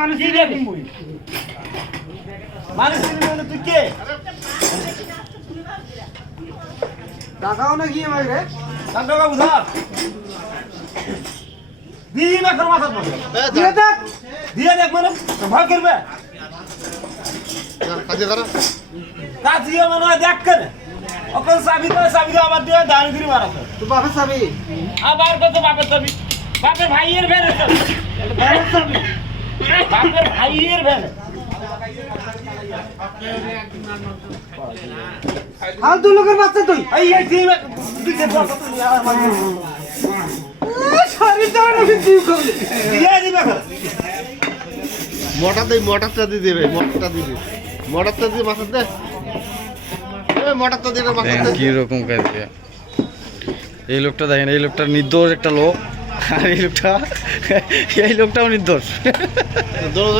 মানুষ কি রে মুই মানুষ চিনি তুই কে টাকাও না কি আমার রে টাকা বুঝার দিন এখন মাথা পড়ে দিয়ে দেখ দিয়ে দেখ মানে ভয় করবে কাজে করা কাজিয়া মনে হয় দেখ কেন ওকে চাবি করে চাবি দিয়ে আবার দিয়ে দাঁড়িয়ে মারা তুই বাপের চাবি আবার কত বাপের চাবি বাপের ভাইয়ের ভ্যান ভ্যানের চাবি বাপের ভাইয়ের ভ্যান ফালতু লোকের বাচ্চা তুই এই এই তুই আমার শরীর দ্বারা নাকি তুই করলি দিয়ে দিবে মোটরটা দিয়ে দেবে মোটরটা দিয়ে মাথা দে মোটরটা দিয়ে মাথা দেখেন দে কি রকম কাজ এই লোকটা দেখেন এই লোকটা নির্দোষ একটা লোক আর এই লোকটাও নির্দোষ দৌড়